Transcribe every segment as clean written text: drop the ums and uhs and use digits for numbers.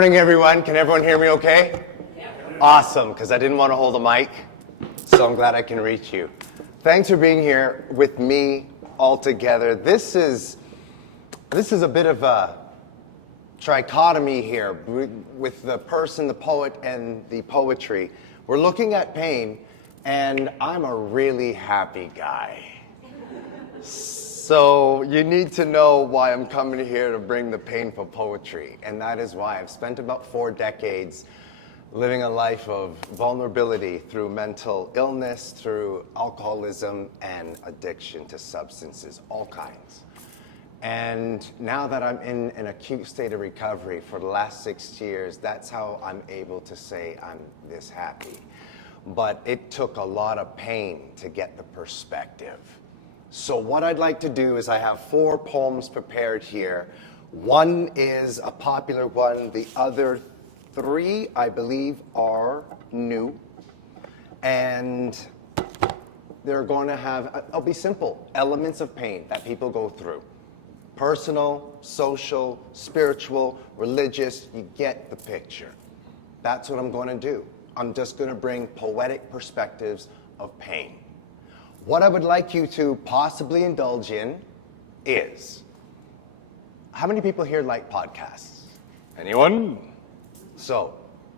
morning, everyone. Can everyone hear me okay? Yeah. Awesome, because I didn't want to hold a mic, so I'm glad I can reach you. Thanks for being here with me all together. This is a bit of a trichotomy here with the person, the poet, and the poetry. We're looking at pain, and I'm a really happy guy. So you need to know why I'm coming here to bring the painful poetry, and that is why I've spent about 4 decades living a life of vulnerability through mental illness, through alcoholism, and addiction to substances, all kinds. And now that I'm in an acute state of recovery for the last 6 years, that's how I'm able to say I'm this happy. But it took a lot of pain to get the perspective. So what I'd like to do is I have 4 poems prepared here. One is a popular one. The other 3, I believe, are new. And they're going to have, I'll be simple, elements of pain that people go through. Personal, social, spiritual, religious, you get the picture. That's what I'm going to do. I'm just going to bring poetic perspectives of pain. What I would like you to possibly indulge in is, how many people here like podcasts? Anyone? So,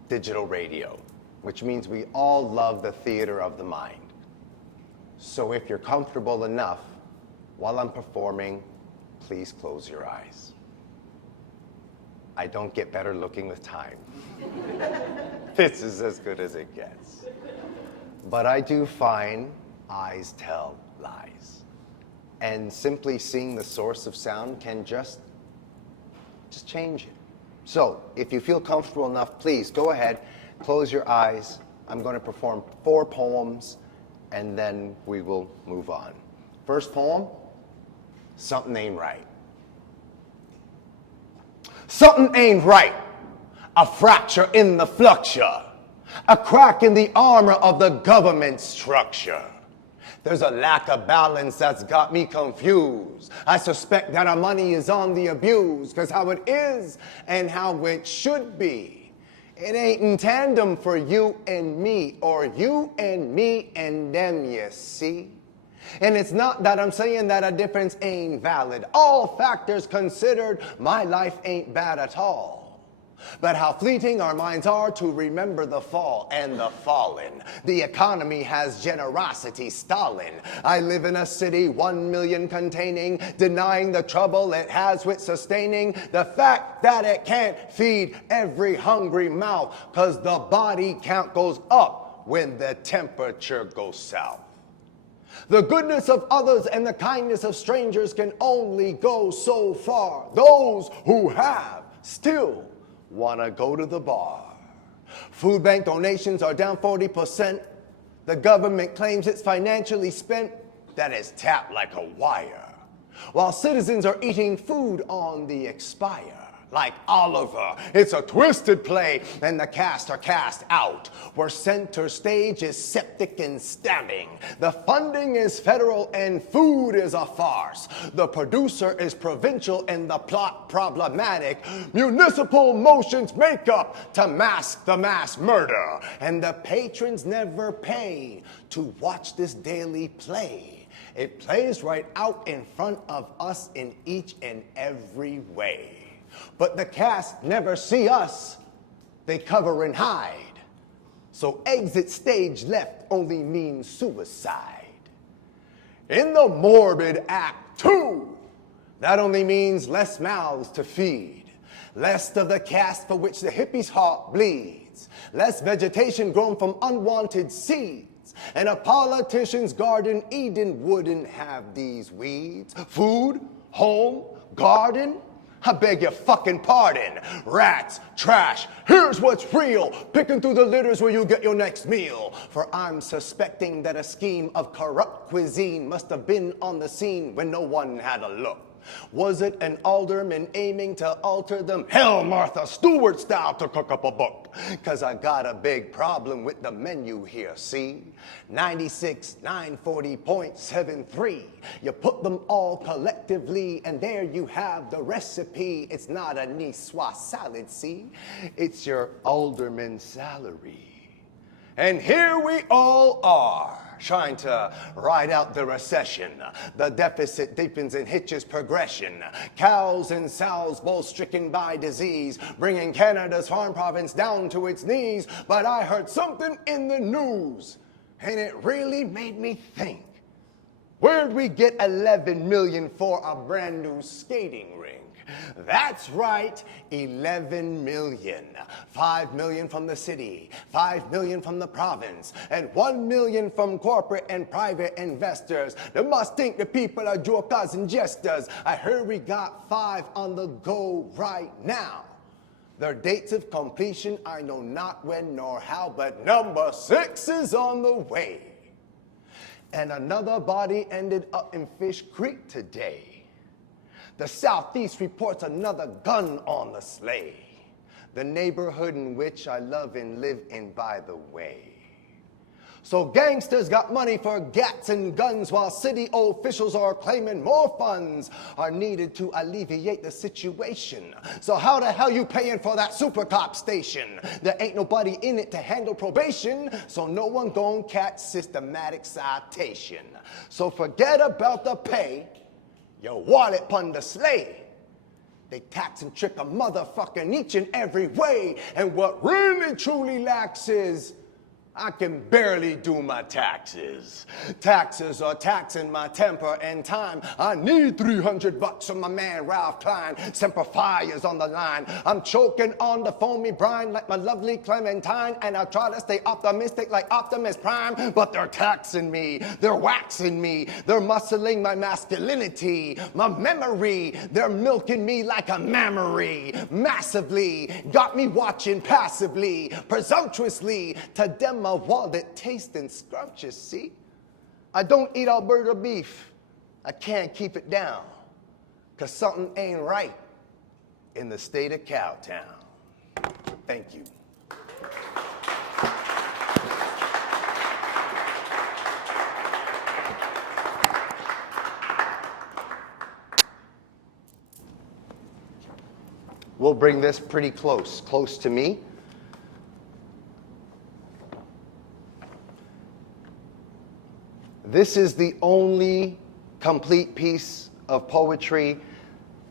digital radio, which means we all love the theater of the mind. So if you're comfortable enough, while I'm performing, please close your eyes. I don't get better looking with time. This is as good as it gets. But I do find eyes tell lies. And simply seeing the source of sound can just change it. So, if you feel comfortable enough, please go ahead, close your eyes. I'm going to perform 4 poems, and then we will move on. First poem, Something Ain't Right. Something ain't right. A fracture in the flucture. A crack in the armor of the government structure. There's a lack of balance that's got me confused. I suspect that our money is on the abuse, cause how it is and how it should be, it ain't in tandem for you and me, or you and me and them, you see. And it's not that I'm saying that a difference ain't valid. All factors considered, my life ain't bad at all. But how fleeting our minds are to remember the fall and the fallen. The economy has generosity stalling. I live in a city 1 million containing, denying the trouble it has with sustaining the fact that it can't feed every hungry mouth, cause the body count goes up when the temperature goes south. The goodness of others and the kindness of strangers can only go so far. Those who have still wanna go to the bar. Food bank donations are down 40%. The government claims it's financially spent, that is tapped like a wire. While citizens are eating food on the expire. Like Oliver, it's a twisted play, and the cast are cast out, where center stage is septic and stabbing. The funding is federal and food is a farce. The producer is provincial and the plot problematic. Municipal motions make up to mask the mass murder, and the patrons never pay to watch this daily play. It plays right out in front of us in each and every way. But the cast never see us, they cover and hide. So exit stage left only means suicide. In the morbid act 2, that only means less mouths to feed. Less of the cast for which the hippie's heart bleeds. Less vegetation grown from unwanted seeds. And a politician's garden Eden wouldn't have these weeds. Food, home, garden, I beg your fucking pardon. Rats, trash, here's what's real. Picking through the litters where you get your next meal. For I'm suspecting that a scheme of corrupt cuisine must have been on the scene when no one had a look. Was it an alderman aiming to alter them? Hell, Martha Stewart style to cook up a book. Cause I got a big problem with the menu here, see? 96, 940.73. You put them all collectively and there you have the recipe. It's not a niçoise salad, see? It's your alderman's salary. And here we all are, trying to ride out the recession. The deficit deepens and hitches progression. Cows and sows both stricken by disease, bringing Canada's farm province down to its knees. But I heard something in the news, and it really made me think. Where'd we get 11 million for a brand new skating rink? That's right, 11 million. 5 million from the city, 5 million from the province, and 1 million from corporate and private investors. They must think the people are jokers and jesters. I heard we got 5 on the go right now. Their dates of completion, I know not when nor how, but number 6 is on the way. And another body ended up in Fish Creek today. The Southeast reports another gun on the sleigh. The neighborhood in which I love and live in, by the way. So gangsters got money for gats and guns, while city officials are claiming more funds are needed to alleviate the situation. So how the hell you paying for that super cop station? There ain't nobody in it to handle probation, so no one gon' catch systematic citation. So forget about the pay. Your wallet pun the sleigh. They tax and trick a motherfucker in each and every way. And what really truly lacks is, I can barely do my taxes. Taxes are taxing my temper and time. I need $300 from my man Ralph Klein. Semper Fire's on the line. I'm choking on the foamy brine like my lovely Clementine. And I try to stay optimistic like Optimus Prime. But they're taxing me. They're waxing me. They're muscling my masculinity, my memory. They're milking me like a mammary. Massively. Got me watching passively, presumptuously, to them my wallet tasting scrumptious, see? I don't eat Alberta beef. I can't keep it down, cause something ain't right in the state of Cowtown. Thank you. We'll bring this pretty close to me. This is the only complete piece of poetry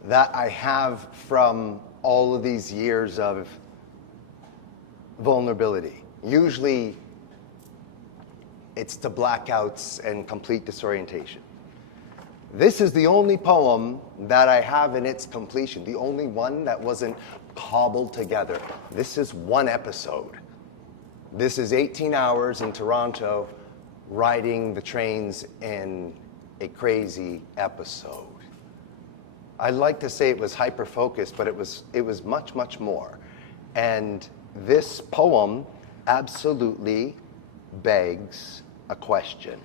that I have from all of these years of vulnerability. Usually, it's to blackouts and complete disorientation. This is the only poem that I have in its completion, the only one that wasn't cobbled together. This is one episode. This is 18 hours in Toronto, riding the trains in a crazy episode. I'd like to say it was hyper-focused, but it was much, much more. And this poem absolutely begs a question.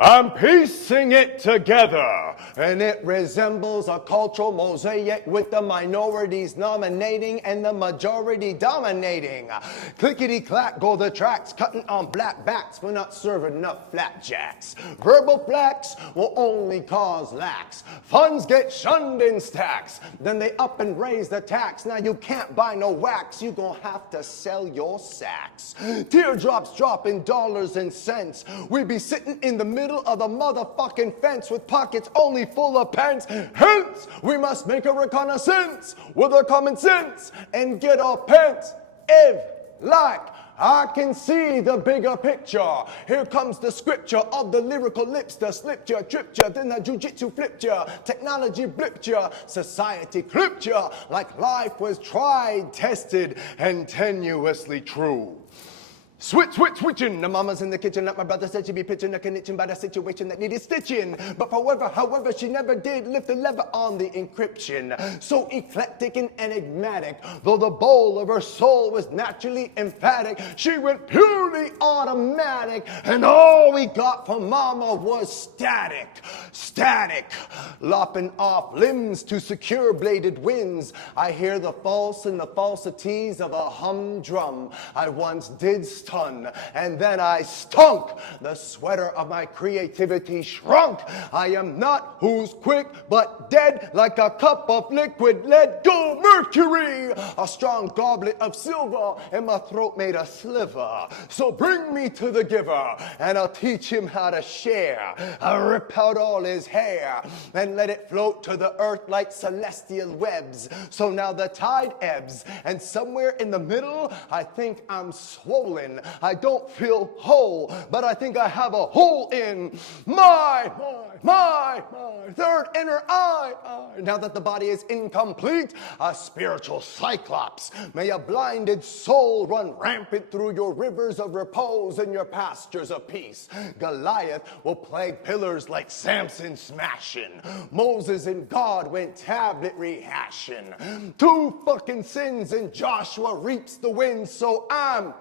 I'm piecing it together, and it resembles a cultural mosaic with the minorities nominating and the majority dominating. Clickety-clack go the tracks, cutting on black backs for not serving enough flapjacks. Verbal flax will only cause lacks. Funds get shunned in stacks, then they up and raise the tax. Now you can't buy no wax, you gon' have to sell your sacks. Teardrops drop in dollars and cents. We be sitting in the middle of the motherfucking fence with pockets only full of pence. Hence, we must make a reconnaissance with our common sense and get our pence. If, like, I can see the bigger picture. Here comes the scripture of the lyrical lips that slipped ya, tripped ya, then the jujitsu flipped ya, technology blipped ya, society clipped ya, like life was tried, tested, and tenuously true. Switching. The mama's in the kitchen, like my brother said she'd be pitching a connection by the situation that needed stitching. But however, she never did lift the lever on the encryption. So eclectic and enigmatic, though the bowl of her soul was naturally emphatic, she went purely automatic, and all we got from mama was static. Lopping off limbs to secure bladed winds. I hear the false and the falsities of a humdrum. I once did stun, and then I stunk. The sweater of my creativity shrunk. I am not who's quick, but dead like a cup of liquid. Let go mercury. A strong goblet of silver, and my throat made a sliver. So bring me to the giver, and I'll teach him how to share. I'll rip out all his hair, and let it float to the earth like celestial webs. So now the tide ebbs, and somewhere in the middle, I think I'm swollen. I don't feel whole, but I think I have a hole in my third inner eye. Now that the body is incomplete, a spiritual cyclops. May a blinded soul run rampant through your rivers of repose and your pastures of peace. Goliath will plague pillars like Samson smashing. Moses and God went tablet rehashing. 2 fucking sins and Joshua reaps the wind, so I'm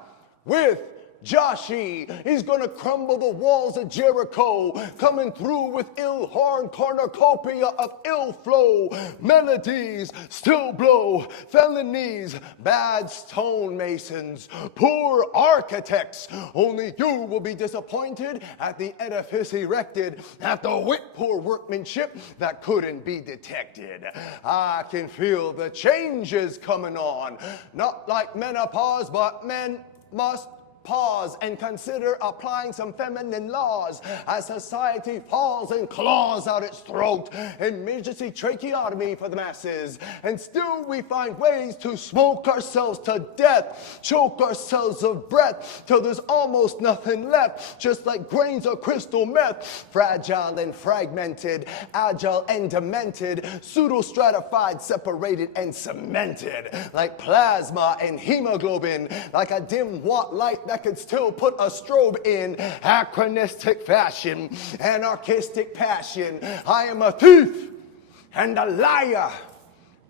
with Joshi. He's gonna crumble the walls of Jericho, coming through with ill horn cornucopia of ill flow. Melodies still blow, felonies, bad stonemasons, poor architects. Only you will be disappointed at the edifice erected, at the poor workmanship that couldn't be detected. I can feel the changes coming on, not like menopause, but men must pause and consider applying some feminine laws as society falls and claws out its throat. Emergency tracheotomy for the masses. And still we find ways to smoke ourselves to death, choke ourselves of breath till there's almost nothing left, just like grains of crystal meth. Fragile and fragmented, agile and demented, pseudo-stratified, separated and cemented, like plasma and hemoglobin, like a dim watt light that could still put a strobe in. Anachronistic fashion, anarchistic passion. I am a thief and a liar.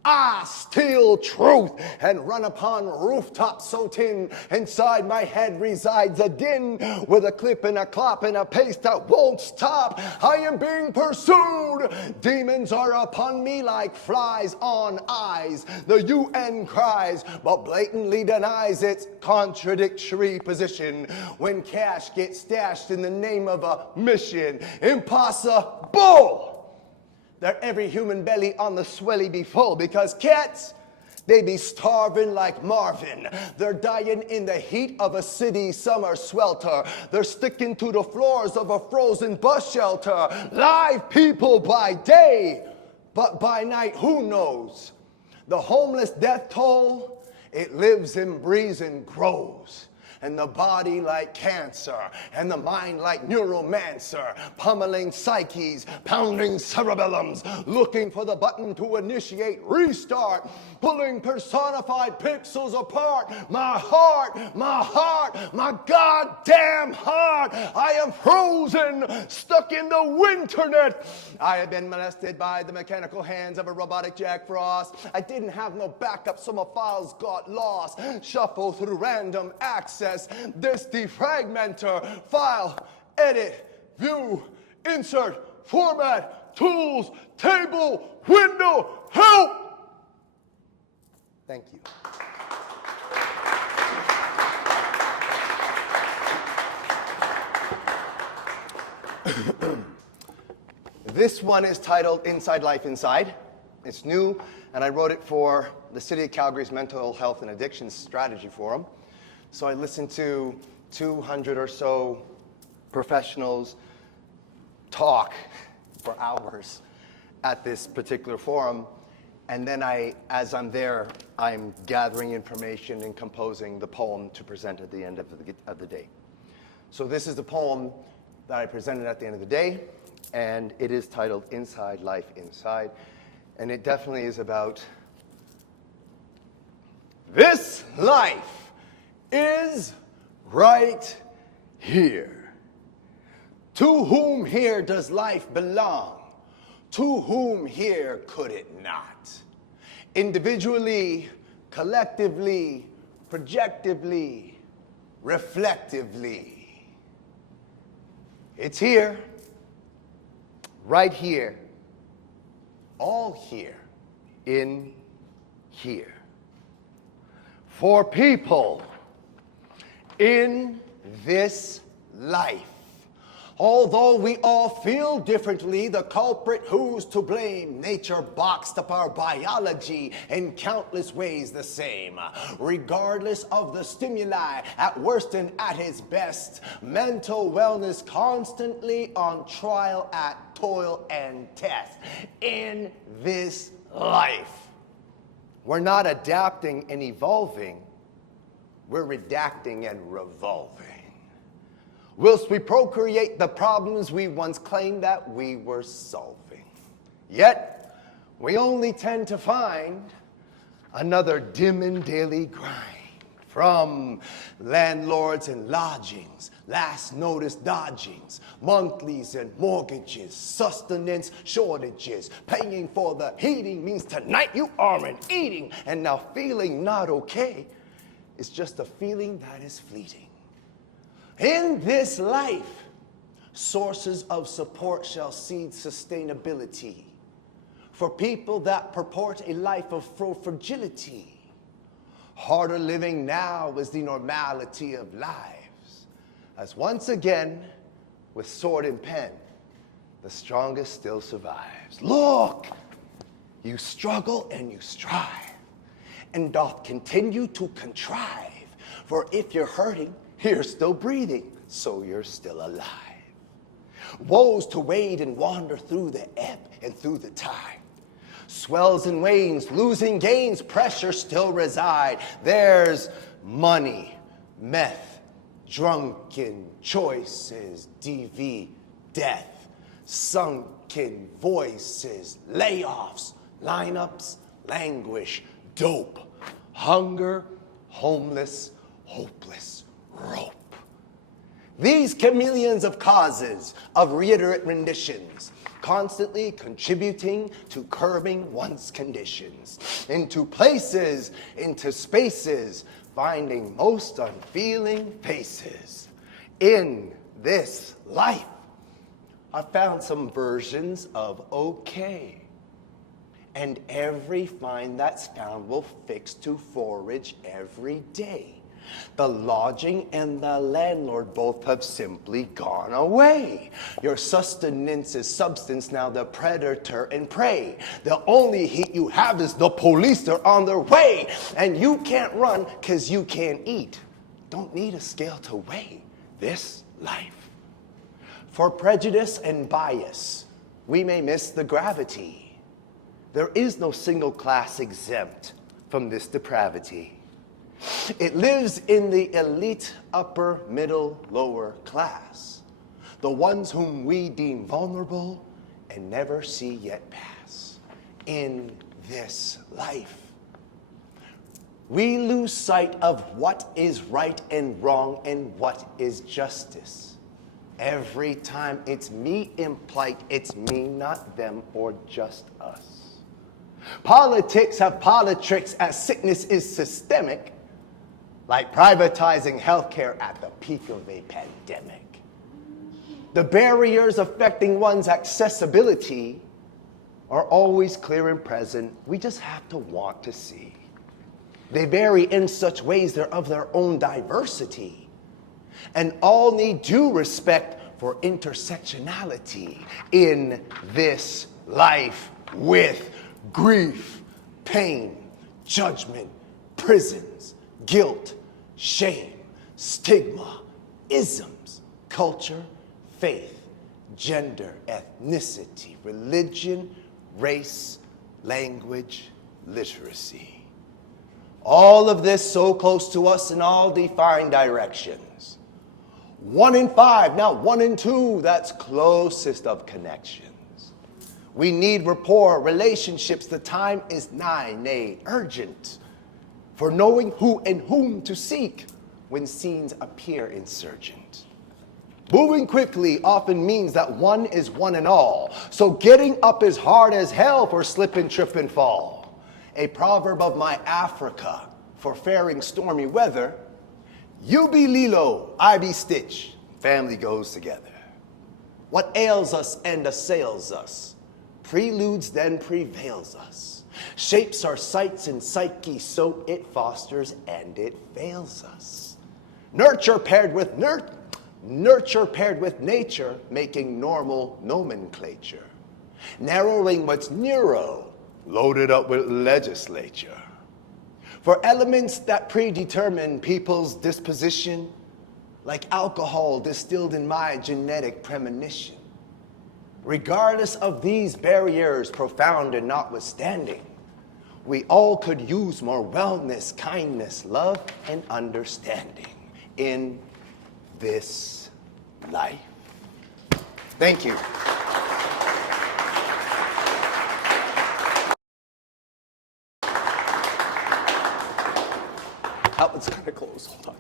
I steal truth and run upon rooftops so tin. Inside my head resides a din with a clip and a clop and a pace that won't stop. I am being pursued. Demons are upon me like flies on eyes. The UN cries, but blatantly denies its contradictory position when cash gets stashed in the name of a mission. Impossible that every human belly on the swelly be full, because cats, they be starving like Marvin. They're dying in the heat of a city summer swelter. They're sticking to the floors of a frozen bus shelter. Live people by day, but by night, who knows? The homeless death toll, it lives and breathes and grows. And the body like cancer, and the mind like neuromancer, pummeling psyches, pounding cerebellums, looking for the button to initiate restart, pulling personified pixels apart. My heart, my goddamn heart. I am frozen, stuck in the winternet. I have been molested by the mechanical hands of a robotic Jack Frost. I didn't have no backup, so my files got lost. Shuffle through random access. This defragmenter, file, edit, view, insert, format, tools, table, window, help! Thank you. This one is titled Inside Life Inside. It's new, and I wrote it for the City of Calgary's Mental Health and Addiction Strategy Forum. So I listened to 200 or so professionals talk for hours at this particular forum. And then as I'm there, I'm gathering information and composing the poem to present at the end of the day. So this is the poem that I presented at the end of the day, and it is titled Inside Life Inside. And it definitely is about this life is right here. To whom here does life belong? To whom here could it not? Individually, collectively, projectively, reflectively. It's here, right here, all here, in here. For people in this life. Although we all feel differently, the culprit who's to blame? Nature boxed up our biology in countless ways the same. Regardless of the stimuli, at worst and at its best, mental wellness constantly on trial at toil and test. In this life, we're not adapting and evolving, we're redacting and revolving. Whilst we procreate the problems we once claimed that we were solving. Yet, we only tend to find another dim and daily grind. From landlords and lodgings, last notice dodgings, monthlies and mortgages, sustenance shortages, paying for the heating means tonight you aren't eating, and now feeling not okay is just a feeling that is fleeting. In this life, sources of support shall seed sustainability for people that purport a life of fragility. Harder living now is the normality of lives, as once again, with sword and pen, the strongest still survives. Look, you struggle and you strive, and doth continue to contrive, for if you're hurting, you're still breathing, so you're still alive. Woes to wade and wander through the ebb and through the tide. Swells and wanes, losing gains, pressure still reside. There's money, meth, drunken choices, DV, death, sunken voices, layoffs, lineups, languish, dope, hunger, homeless, hopeless, rope. These chameleons of causes, of reiterate renditions, constantly contributing to curbing one's conditions, into places, into spaces, finding most unfeeling faces. In this life, I found some versions of okay, and every find that's found will fix to forage every day. The lodging and the landlord both have simply gone away. Your sustenance is substance, now the predator and prey. The only heat you have is the police, they're on their way. And you can't run because you can't eat. Don't need a scale to weigh this life. For prejudice and bias, we may miss the gravity. There is no single class exempt from this depravity. It lives in the elite, upper, middle, lower class. The ones whom we deem vulnerable and never see yet pass. In this life, we lose sight of what is right and wrong and what is justice. Every time it's me in plight, it's me, not them, or just us. Politics have politricks as sickness is systemic, like privatizing healthcare at the peak of a pandemic. The barriers affecting one's accessibility are always clear and present. We just have to want to see. They vary in such ways they're of their own diversity, and all need due respect for intersectionality in this life with grief, pain, judgment, prisons, guilt, shame, stigma, isms, culture, faith, gender, ethnicity, religion, race, language, literacy. All of this so close to us in all defined directions. 1 in 5, now 1 in 2, that's closest of connections. We need rapport, relationships, the time is nigh, nay, urgent, for knowing who and whom to seek, when scenes appear insurgent. Moving quickly often means that one is one and all, so getting up is hard as hell for slip and trip and fall. A proverb of my Africa for faring stormy weather: you be Lilo, I be Stitch, family goes together. What ails us and assails us, preludes then prevails us, shapes our sights and psyche so it fosters and it fails us. Nurture paired with nature, making normal nomenclature, narrowing what's neuro, loaded up with legislature. For elements that predetermine people's disposition, like alcohol distilled in my genetic premonition. Regardless of these barriers, profound and notwithstanding, we all could use more wellness, kindness, love, and understanding in this life. Thank you. That one's kind of close. Hold on.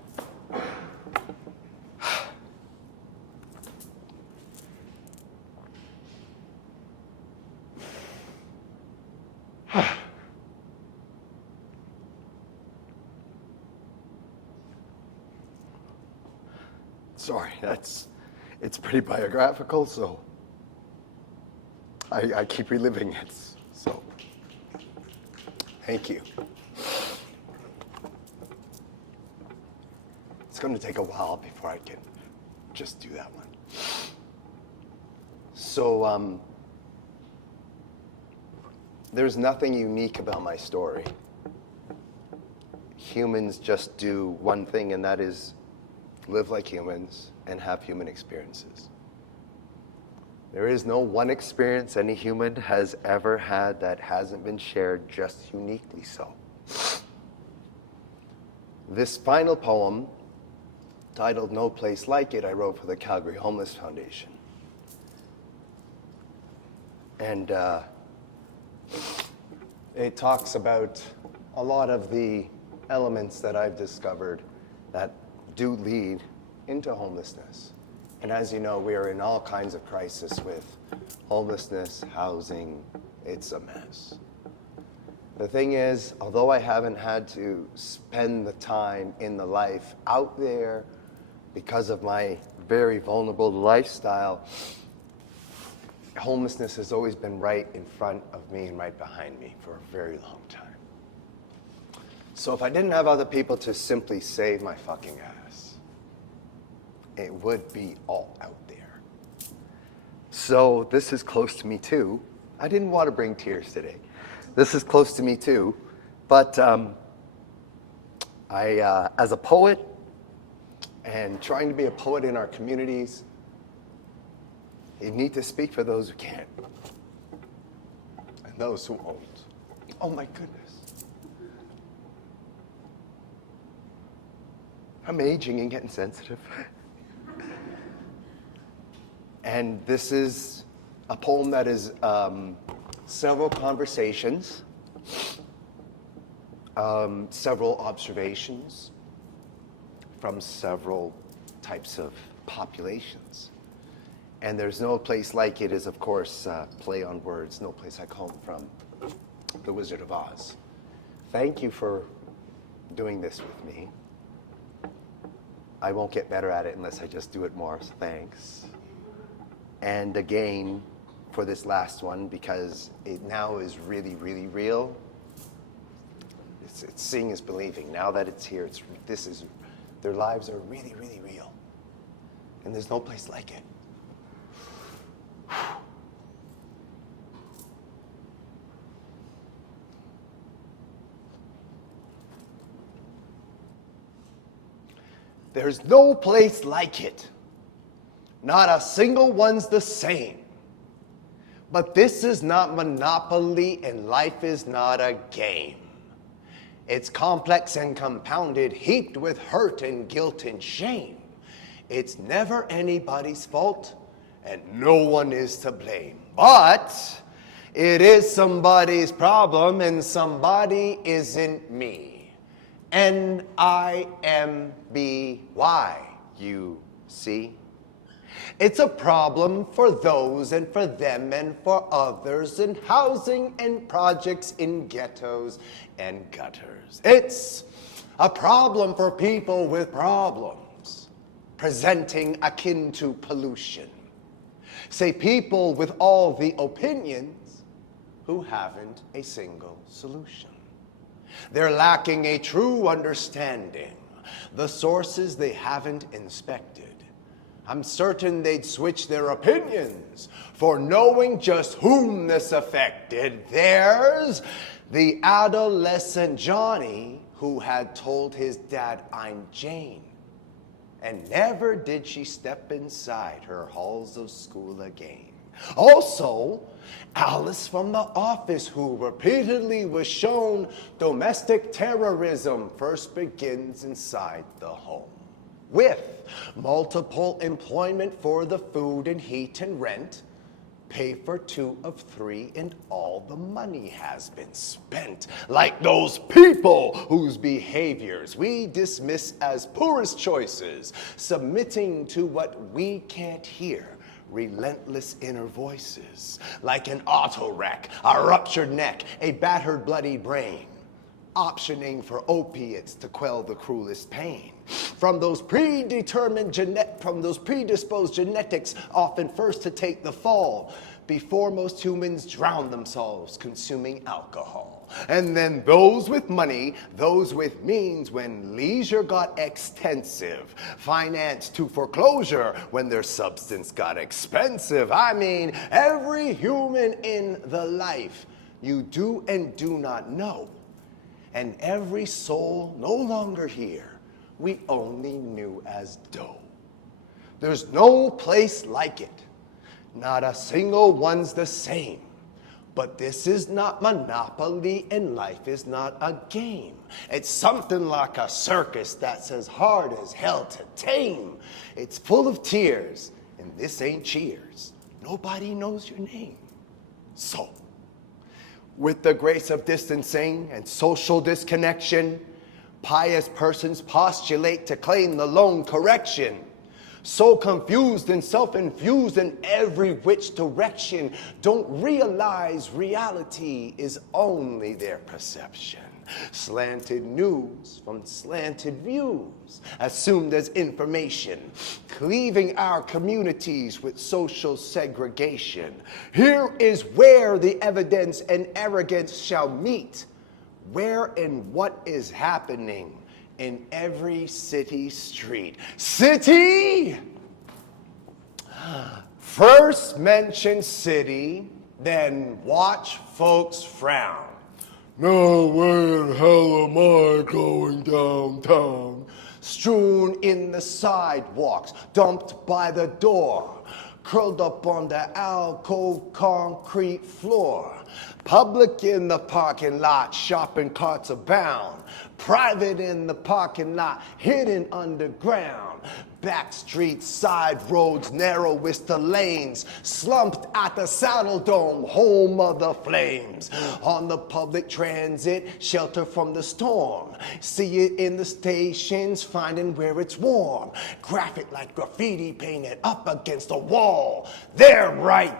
Sorry, it's pretty biographical, so I keep reliving it, so thank you. It's going to take a while before I can just do that one. So, there's nothing unique about my story. Humans just do one thing, and that is live like humans and have human experiences. There is no one experience any human has ever had that hasn't been shared just uniquely so. This final poem, titled No Place Like It, I wrote for the Calgary Homeless Foundation. And it talks about a lot of the elements that I've discovered that do lead into homelessness. And as you know, we are in all kinds of crisis with homelessness, housing. It's a mess. The thing is, although I haven't had to spend the time in the life out there because of my very vulnerable lifestyle, homelessness has always been right in front of me and right behind me for a very long time. So if I didn't have other people to simply save my fucking ass, it would be all out there. So this is close to me too. I didn't want to bring tears today. This is close to me too. But I, as a poet and trying to be a poet in our communities, you need to speak for those who can't and those who won't. Oh my goodness. I'm aging and getting sensitive. And this is a poem that is several conversations, several observations from several types of populations. And there's no place like it is, of course, play on words, no place like home from The Wizard of Oz. Thank you for doing this with me. I won't get better at it unless I just do it more, so thanks. And again, for this last one, because it now is really, really real. It's seeing is believing. Now that it's here, their lives are really, really real. And there's no place like it. There's no place like it. Not a single one's the same. But this is not Monopoly and life is not a game. It's complex and compounded, heaped with hurt and guilt and shame. It's never anybody's fault and no one is to blame. But it is somebody's problem and somebody isn't me. NIMBY, you see. It's a problem for those and for them and for others in housing and projects in ghettos and gutters. It's a problem for people with problems, presenting akin to pollution. Say people with all the opinions who haven't a single solution. They're lacking a true understanding, the sources they haven't inspected. I'm certain they'd switch their opinions for knowing just whom this affected. There's the adolescent Johnny who had told his dad, "I'm Jane," and never did she step inside her halls of school again. Also, Alice from the office who repeatedly was shown domestic terrorism first begins inside the home. With multiple employment for the food and heat and rent, pay for 2 of 3 and all the money has been spent. Like those people whose behaviors we dismiss as poorest choices, submitting to what we can't hear. Relentless inner voices, like an auto wreck, a ruptured neck, a battered bloody brain, optioning for opiates to quell the cruelest pain. From those predisposed genetics, often first to take the fall, before most humans drown themselves consuming alcohol. And then those with money, those with means, when leisure got extensive, financed to foreclosure when their substance got expensive. I mean, every human in the life you do and do not know, and every soul no longer here we only knew as dough. There's no place like it. Not a single one's the same. But this is not Monopoly and life is not a game. It's something like a circus that's as hard as hell to tame. It's full of tears and this ain't cheers. Nobody knows your name. So, with the grace of distancing and social disconnection, pious persons postulate to claim the lone correction. So confused and self-infused in every which direction, don't realize reality is only their perception. Slanted news from slanted views, assumed as information, cleaving our communities with social segregation. Here is where the evidence and arrogance shall meet, where and what is happening in every city street. City! First mention city, then watch folks frown. No way in hell am I going downtown. Strewn in the sidewalks, dumped by the door, curled up on the alcove concrete floor. Public in the parking lot, shopping carts abound. Private in the parking lot, hidden underground. Back streets, side roads, narrowest of lanes. Slumped at the Saddle Dome, home of the flames. On the public transit, shelter from the storm. See it in the stations, finding where it's warm. Graphic like graffiti painted up against a wall. There, right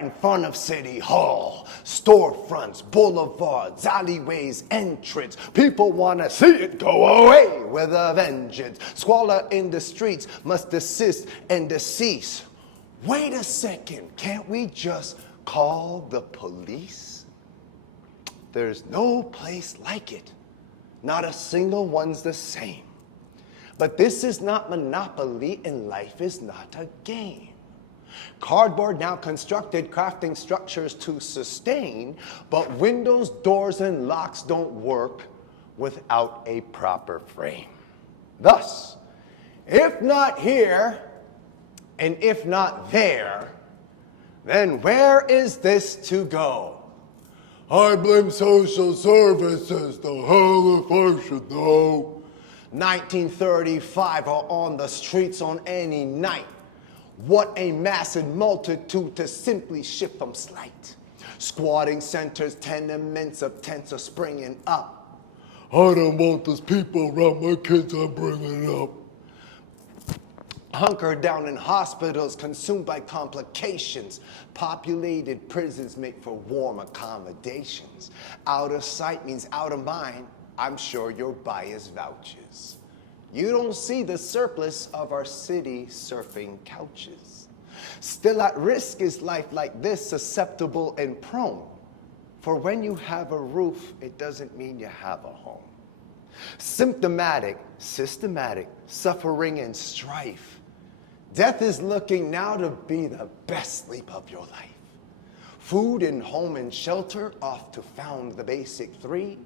in front of City Hall. Storefronts, boulevards, alleyways, entrance. People wanna see it go away with a vengeance. Squalor in the streets must desist and decease. Wait a second, can't we just call the police? There's no place like it. Not a single one's the same. But this is not Monopoly and life is not a game. Cardboard now constructed, crafting structures to sustain, but windows, doors, and locks don't work without a proper frame. Thus, if not here, and if not there, then where is this to go? I blame social services, the hell if I should know. 1935 are on the streets on any night. What a massive multitude to simply shift from slight. Squatting centers, tenements of tents are springing up. I don't want those people around my kids I'm bringing up. Hunkered down in hospitals, consumed by complications. Populated prisons make for warm accommodations. Out of sight means out of mind. I'm sure your bias vouches. You don't see the surplus of our city surfing couches. Still at risk is life like this, susceptible and prone. For when you have a roof, it doesn't mean you have a home. Symptomatic, systematic, suffering and strife. Death is looking now to be the best sleep of your life. Food and home and shelter off to found the basic three.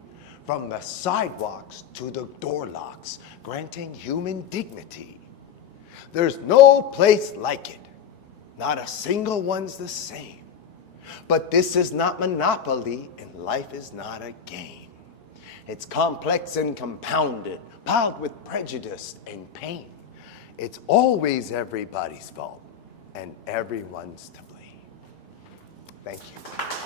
From the sidewalks to the door locks, granting human dignity. There's no place like it. Not a single one's the same. But this is not monopoly, and life is not a game. It's complex and compounded, piled with prejudice and pain. It's always everybody's fault, and everyone's to blame. Thank you.